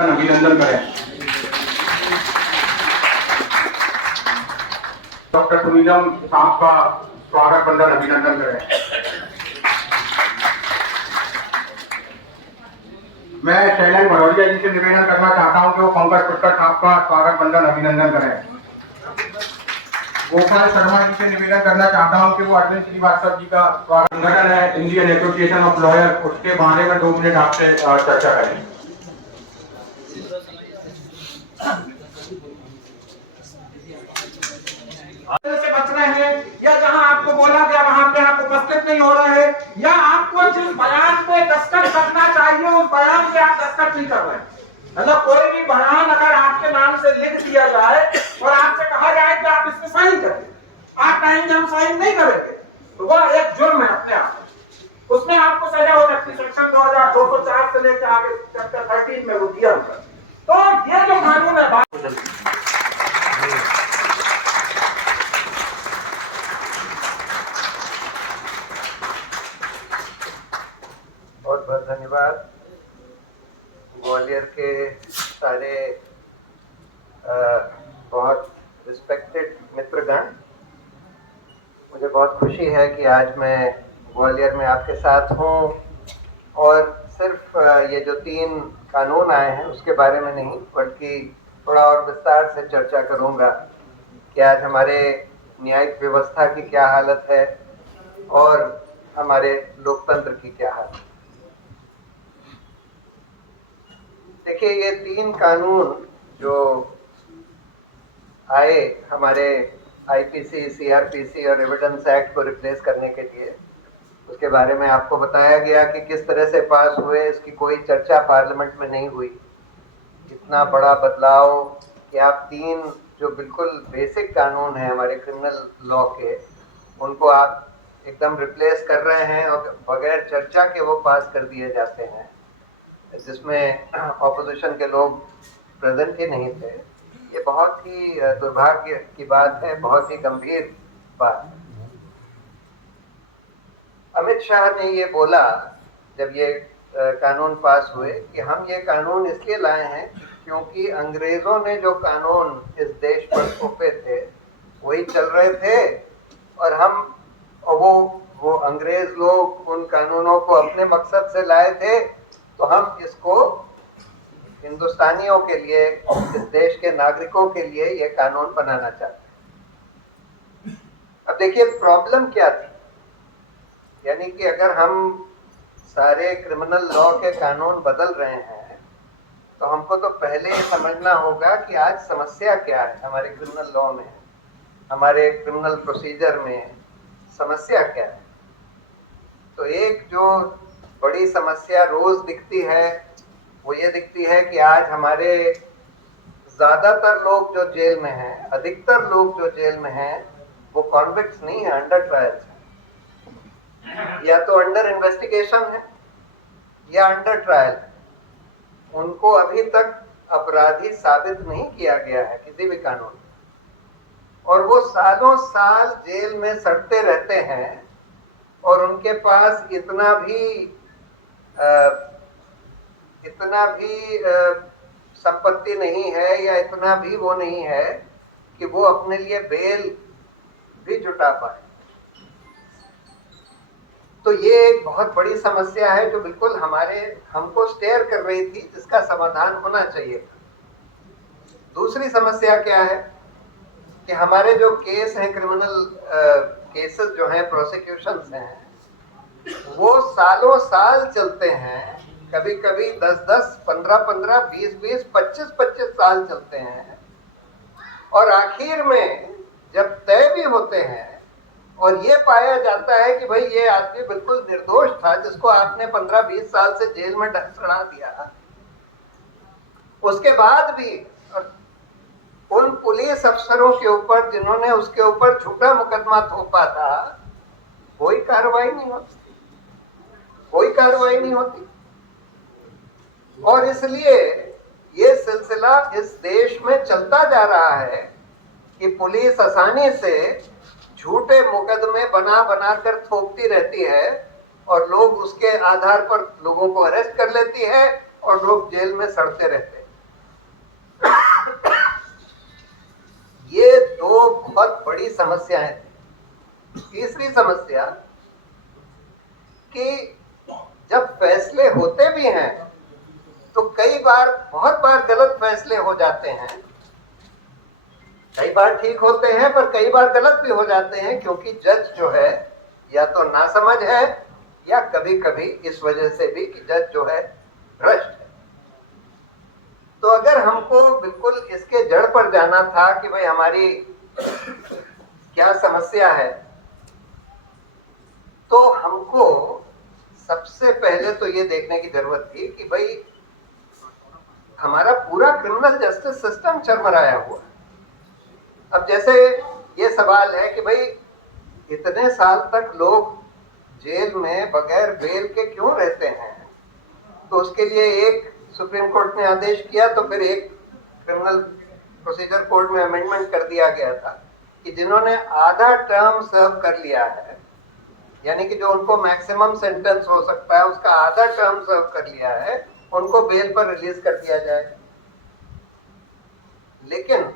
अभिनंदन करें। Doctor tourism साहब का स्वागत बंदन अभिनंदन करें। मैं शैलेंद्र भदौरिया जी से निवेदन करना चाहता हूं कि वो पंकज पुष्कर साहब का स्वागत बंदन अभिनंदन करें। गोपाल शर्मा जी से निवेदन करना चाहता हूं कि वो अरविंद श्रीवास्तव जी का स्वागत। संगठन है इंडियन एसोसिएशन ऑफ लॉयर, उसके बारे में 2 मिनट आपसे चर्चा करें। से बच रहे हैं या जहां आपको बोला गया वहां पे आप उपस्थित नहीं हो रहे हैं, या आपको जिस बयान पे दस्तखत करना चाहिए उस बयान पे आप दस्तखत नहीं कर रहे हैं। मतलब कोई भी बयान अगर आपके नाम से लिख दिया जाए और आपसे कहा जाए कि आप इसमें साइन करें, आप कहेंगे हम साइन नहीं करेंगे, तो वह एक जुर्म है अपने आप। उसमें आपको सजा हो सकती है। सेक्शन 2204 से लेकर आगे चैप्टर 13 में वो दिया हुआ। तो ये जो कानून है बहुत बहुत धन्यवाद। ग्वालियर के सारे बहुत रिस्पेक्टेड मित्रगण, मुझे बहुत खुशी है कि आज मैं ग्वालियर में आपके साथ हूँ और सिर्फ ये जो 3 कानून आए हैं उसके बारे में नहीं, बल्कि थोड़ा और विस्तार से चर्चा करूँगा कि आज हमारे न्यायिक व्यवस्था की क्या हालत है और हमारे लोकतंत्र की क्या हालत है। देखिए, ये 3 कानून जो आए हमारे आईपीसी, सीआरपीसी और एविडेंस एक्ट को रिप्लेस करने के लिए, उसके बारे में आपको बताया गया कि किस तरह से पास हुए। इसकी कोई चर्चा पार्लियामेंट में नहीं हुई। इतना बड़ा बदलाव कि आप 3 जो बिल्कुल बेसिक कानून हैं हमारे क्रिमिनल लॉ के, उनको आप एकदम रिप्लेस कर रहे हैं और बगैर चर्चा के वो पास कर दिए जाते हैं, जिसमें ऑपोजिशन के लोग प्रेजेंट ही नहीं थे। ये बहुत ही दुर्भाग्य की बात है, बहुत ही गंभीर बात है। अमित शाह ने ये बोला जब ये कानून पास हुए कि हम ये कानून इसलिए लाए हैं क्योंकि अंग्रेजों ने जो कानून इस देश पर थोपे थे वही चल रहे थे, और वो अंग्रेज लोग उन कानूनों को अपने मकसद से लाए थे, तो हम इसको हिंदुस्तानियों के लिए, इस देश के नागरिकों के लिए ये कानून बनाना चाहते हैं। अब देखिए प्रॉब्लम क्या थी, यानी कि अगर हम सारे क्रिमिनल लॉ के कानून बदल रहे हैं तो हमको तो पहले ये समझना होगा कि आज समस्या क्या है हमारे क्रिमिनल लॉ में, हमारे क्रिमिनल प्रोसीजर में समस्या क्या है। तो एक जो बड़ी समस्या रोज दिखती है वो ये दिखती है कि आज हमारे ज़्यादातर लोग जो जेल में हैं, अधिकतर लोग जो जेल में हैं, वो कॉन्विक्ट्स नहीं है, अंडर ट्रायल्स है, या तो अंडर इन्वेस्टिगेशन है या अंडर ट्रायल है। उनको अभी तक अपराधी साबित नहीं किया गया है किसी भी कानून में, और वो सालों साल जेल में सड़ते रहते हैं और उनके पास इतना भी संपत्ति नहीं है या इतना भी वो नहीं है कि वो अपने लिए बेल भी जुटा पाए। तो ये एक बहुत बड़ी समस्या है जो बिल्कुल हमको स्टेयर कर रही थी, जिसका समाधान होना चाहिए था। दूसरी समस्या क्या है कि हमारे जो केस हैं, क्रिमिनल केसेस जो हैं, प्रोसिक्यूशंस हैं, वो सालों साल चलते हैं। कभी कभी 10-10, 15-15, 20-20, 25-25 साल चलते हैं, और आखिर में जब तय भी होते हैं और ये पाया जाता है कि भाई ये आदमी बिल्कुल निर्दोष था, जिसको आपने 15-20 साल से जेल में सड़ा दिया, उसके बाद भी उन पुलिस अफसरों के ऊपर जिन्होंने उसके ऊपर झूठा मुकदमा थोपा था, कोई कार्रवाई नहीं होती। और इसलिए ये सिलसिला इस देश में चलता जा रहा है कि पुलिस आसानी से झूठे मुकदमे बना कर थोपती रहती है और लोग उसके आधार पर लोगों को अरेस्ट कर लेती है और लोग जेल में सड़ते रहते हैं। दो बहुत बड़ी समस्याएं थी। तीसरी समस्या कि जब फैसले होते भी हैं तो कई बार, बहुत बार गलत फैसले हो जाते हैं। कई बार ठीक होते हैं पर कई बार गलत भी हो जाते हैं, क्योंकि जज जो है या तो नासमझ है या कभी कभी इस वजह से भी कि जज जो है भ्रष्ट है। तो अगर हमको बिल्कुल इसके जड़ पर जाना था कि भाई हमारी क्या समस्या है, तो हमको सबसे पहले तो ये देखने की जरूरत थी कि भाई हमारा पूरा क्रिमिनल जस्टिस सिस्टम चरमराया हुआ है। अब जैसे ये सवाल है कि भाई इतने साल तक लोग जेल में बगैर बेल के क्यों रहते हैं, तो उसके लिए एक सुप्रीम कोर्ट ने आदेश किया, तो फिर एक क्रिमिनल प्रोसीजर कोड में अमेंडमेंट कर दिया गया था कि जिन्होंने आधा टर्म सर्व कर लिया है, यानी कि जो उनको मैक्सिमम सेंटेंस हो सकता है उसका आधा टर्म सर्व कर लिया है, उनको बेल पर रिलीज कर दिया जाए। लेकिन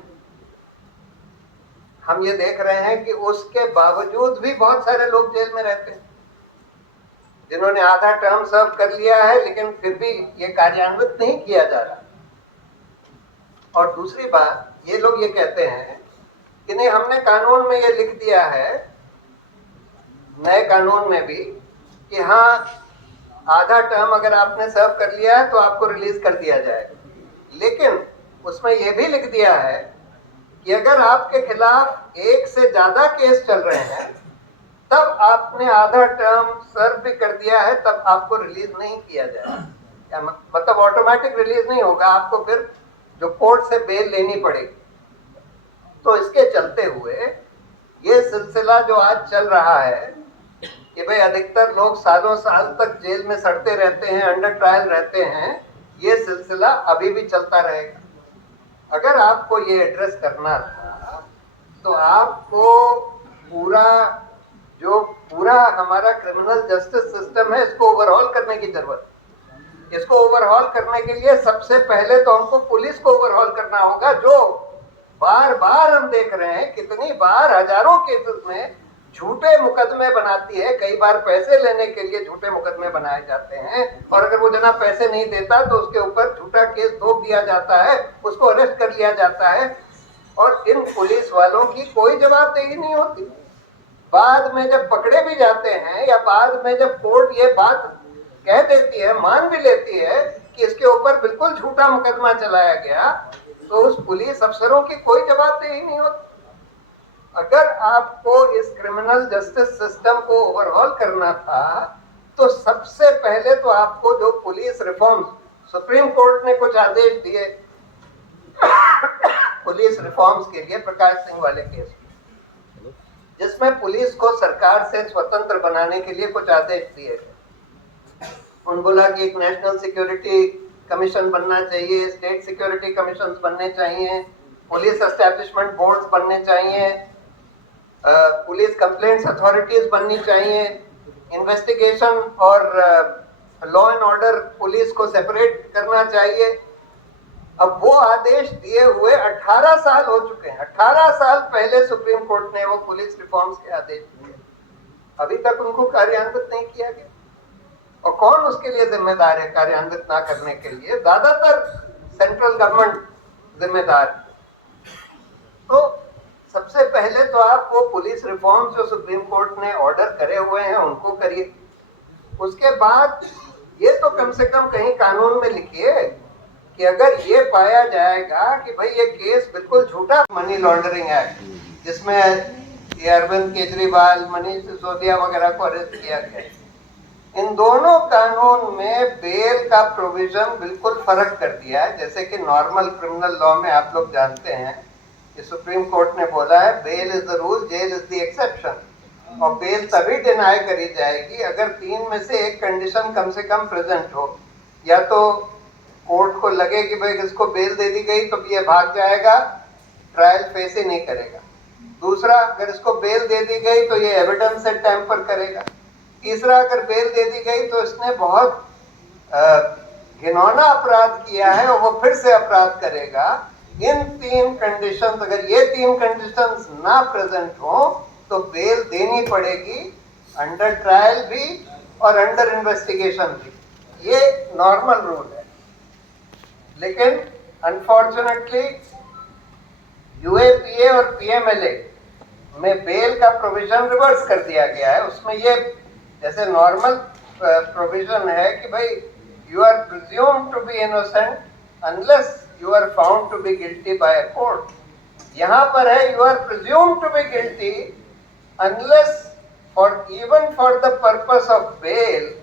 हम ये देख रहे हैं कि उसके बावजूद भी बहुत सारे लोग जेल में रहते हैं जिन्होंने आधा टर्म सर्व कर लिया है, लेकिन फिर भी ये कार्यान्वित नहीं किया जा रहा। और दूसरी बात, ये लोग ये कहते हैं कि नहीं, हमने कानून में ये लिख दिया है, नए कानून में भी, कि हाँ आधा टर्म अगर आपने सर्व कर लिया है तो आपको रिलीज कर दिया जाएगा। लेकिन उसमें ये भी लिख दिया है कि अगर आपके खिलाफ एक से ज्यादा केस चल रहे हैं तब आपने आधा टर्म सर्व भी कर दिया है, तब आपको रिलीज नहीं किया जाएगा। मतलब ऑटोमेटिक रिलीज नहीं होगा, आपको फिर जो कोर्ट से बेल लेनी पड़ेगी। तो इसके चलते हुए ये सिलसिला जो आज चल रहा है कि भाई अधिकतर लोग सालों साल तक जेल में सड़ते रहते हैं, अंडर ट्रायल रहते हैं, ये सिलसिला अभी भी चलता रहेगा। अगर आपको ये एड्रेस करना था तो आपको पूरा हमारा क्रिमिनल जस्टिस सिस्टम है, इसको ओवरऑल करने की जरूरत है। इसको ओवरऑल करने के लिए सबसे पहले तो हमको पुलिस को ओवरऑल करना होगा, जो बार बार हम देख रहे हैं कितनी बार हजारों केसेस में झूठे मुकदमे बनाती है। कई बार पैसे लेने के लिए झूठे मुकदमे बनाए जाते हैं, और अगर वो जना पैसे नहीं देता तो उसके ऊपर झूठा केस थोप दिया जाता है, उसको अरेस्ट कर लिया जाता है, और इन पुलिस वालों की कोई जवाबदेही नहीं होती। बाद में जब पकड़े भी जाते हैं या बाद में जब कोर्ट ये बात कह देती है, मान भी लेती है कि इसके ऊपर बिल्कुल झूठा मुकदमा चलाया गया, तो उस पुलिस अफसरों की कोई जवाबदेही नहीं होती। अगर आपको इस क्रिमिनल जस्टिस सिस्टम को ओवरऑल करना था तो सबसे पहले तो आपको जो पुलिस रिफॉर्म्स, सुप्रीम कोर्ट ने कुछ आदेश दिए पुलिस रिफॉर्म्स के लिए, प्रकाश सिंह वाले केस में, जिसमें पुलिस को सरकार से स्वतंत्र बनाने के लिए कुछ आदेश दिए। उन बोला कि एक नेशनल सिक्योरिटी कमीशन बनना चाहिए, स्टेट सिक्योरिटी कमीशन बनने चाहिए, पुलिस एस्टैब्लिशमेंट बोर्ड्स बनने चाहिए, पुलिस कंप्लेंट्स अथॉरिटीज बननी चाहिए, इन्वेस्टिगेशन और लॉ एंड ऑर्डर पुलिस को सेपरेट करना चाहिए। अब वो आदेश दिए हुए 18 साल हो चुके हैं। 18 साल पहले सुप्रीम कोर्ट ने वो पुलिस रिफॉर्म्स के आदेश दिए, अभी तक उनको कार्यान्वित नहीं किया गया। और कौन उसके लिए जिम्मेदार है कार्यान्वित ना करने के लिए? ज्यादातर सेंट्रल गवर्नमेंट जिम्मेदार। तो सबसे पहले तो आप वो पुलिस रिफॉर्म्स जो सुप्रीम कोर्ट ने ऑर्डर करे हुए हैं उनको करिए। उसके बाद ये तो कम से कम कहीं कानून में लिखिए कि अगर ये पाया जाएगा कि भाई ये केस बिल्कुल झूठा, मनी लॉन्ड्रिंग एक्ट जिसमें ये अरविंद केजरीवाल, मनीष सिसोदिया वगैरह को अरेस्ट किया गया, इन दोनों कानून में बेल का प्रोविजन बिल्कुल फर्क कर दिया है। जैसे कि नॉर्मल क्रिमिनल लॉ में आप लोग जानते हैं कि सुप्रीम कोर्ट ने बोला है bail is the rule, jail is the exception. और बेल तभी डिनाई करी जाएगी अगर तीन में से एक कंडीशन कम से कम प्रेजेंट हो। या तो कोर्ट को लगे कि भाई इसको बेल दे दी गई तो ये भाग जाएगा, ट्रायल फेस ही नहीं करेगा। दूसरा, अगर इसको बेल दे दी गई तो ये एविडेंस से टैंपर करेगा। तीसरा, अगर बेल दे दी गई तो इसने बहुत घिनौना अपराध किया है और वो फिर से अपराध करेगा। इन 3 कंडीशंस, अगर ये 3 कंडीशंस ना प्रेजेंट हो तो बेल देनी पड़ेगी, अंडर ट्रायल भी और अंडर इन्वेस्टिगेशन भी। ये नॉर्मल रूल है। लेकिन अनफॉर्चुनेटली यूएपीए और पीएमएलए में बेल का प्रोविजन रिवर्स कर दिया गया है। उसमें ये जैसे नॉर्मल प्रोविजन है कि भाई you are presumed to be innocent unless you are found to be guilty by a court. यहाँ पर है you are presumed to be guilty unless for even for the purpose of bail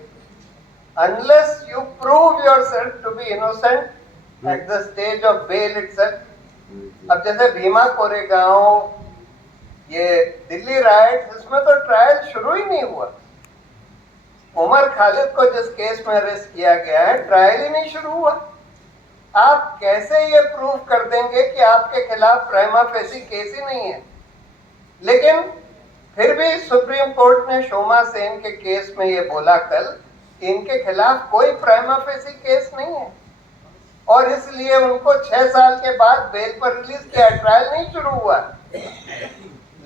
unless you prove yourself to be innocent at the stage of bail itself. अब जैसे भीमा कोरेगांव, ये Delhi right, इसमें तो trial शुरू ही नहीं हुआ। उमर खालिद को जिस केस में अरेस्ट किया गया है, ट्रायल ही नहीं शुरू हुआ। आप कैसे ये प्रूव कर देंगे कि आपके खिलाफ प्राइमा फेसी केस ही नहीं है? लेकिन फिर भी सुप्रीम कोर्ट ने शोमा सेन के केस में ये बोला कल कि इनके खिलाफ कोई प्राइमा फेसी केस नहीं है और इसलिए उनको 6 साल के बाद बेल पर रिलीज किया, ट्रायल नहीं शुरू हुआ।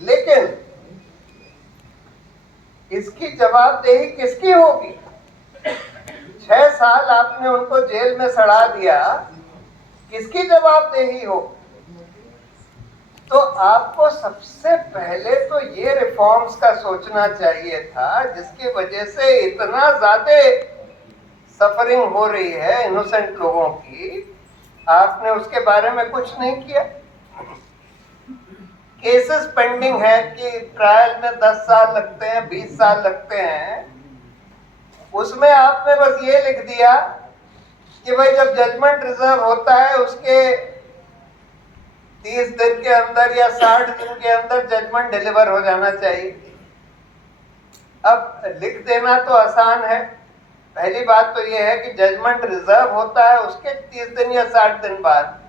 लेकिन इसकी जवाबदेही किसकी होगी? 6 साल आपने उनको जेल में सड़ा दिया, किसकी जवाबदेही होगी? तो आपको सबसे पहले तो ये रिफॉर्म्स का सोचना चाहिए था जिसकी वजह से इतना ज्यादा सफरिंग हो रही है इनोसेंट लोगों की। आपने उसके बारे में कुछ नहीं किया। केसेस पेंडिंग है कि ट्रायल में 10 साल लगते हैं, 20 साल लगते हैं, उसमें आपने बस ये लिख दिया कि भाई जब जजमेंट रिजर्व होता है उसके 30 दिन के अंदर या 60 दिन के अंदर जजमेंट डिलीवर हो जाना चाहिए। अब लिख देना तो आसान है। पहली बात तो यह है कि जजमेंट रिजर्व होता है उसके 30 दिन या 60 दिन बाद।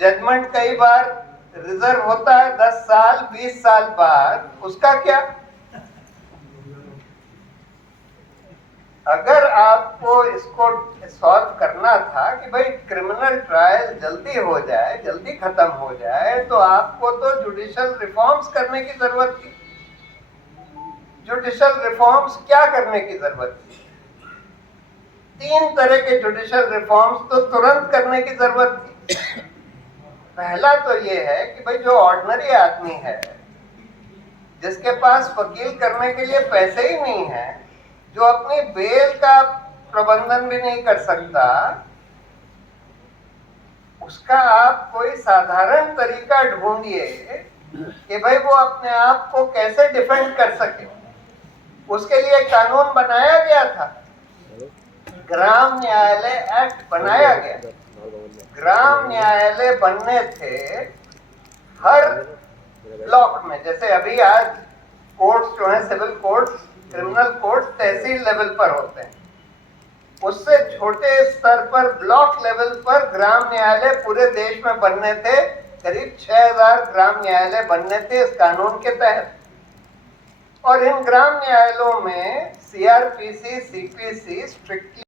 जजमेंट कई बार रिजर्व होता है 10 साल 20 साल बाद, उसका क्या? अगर आपको इसको सॉल्व करना था कि भाई क्रिमिनल ट्रायल जल्दी हो जाए, जल्दी खत्म हो जाए, तो आपको तो जुडिशियल रिफॉर्म्स करने की जरूरत थी। जुडिशियल रिफॉर्म्स क्या करने की जरूरत थी? 3 तरह के जुडिशियल रिफॉर्म्स तो तुरंत करने की जरूरत थी। पहला तो ये है कि भाई जो ऑर्डिनरी आदमी है, जिसके पास वकील करने के लिए पैसे ही नहीं है, जो अपनी बेल का प्रबंधन भी नहीं कर सकता, उसका आप कोई साधारण तरीका ढूंढिए कि भाई वो अपने आप को कैसे डिफेंड कर सके। उसके लिए कानून बनाया गया था, ग्राम न्यायालय एक्ट बनाया गया। ग्राम न्यायालय बनने थे हर ब्लॉक में। जैसे अभी आज कोर्ट्स जो हैं, सिविल कोर्ट्स, क्रिमिनल कोर्ट्स तहसील लेवल पर होते हैं, उससे छोटे स्तर पर ब्लॉक लेवल पर ग्राम न्यायालय पूरे देश में बनने थे। करीब 6000 ग्राम न्यायालय बनने थे इस कानून के तहत। और इन ग्राम न्यायालयों में सीआरपीसी, सीपीसी स्ट्रिक्टली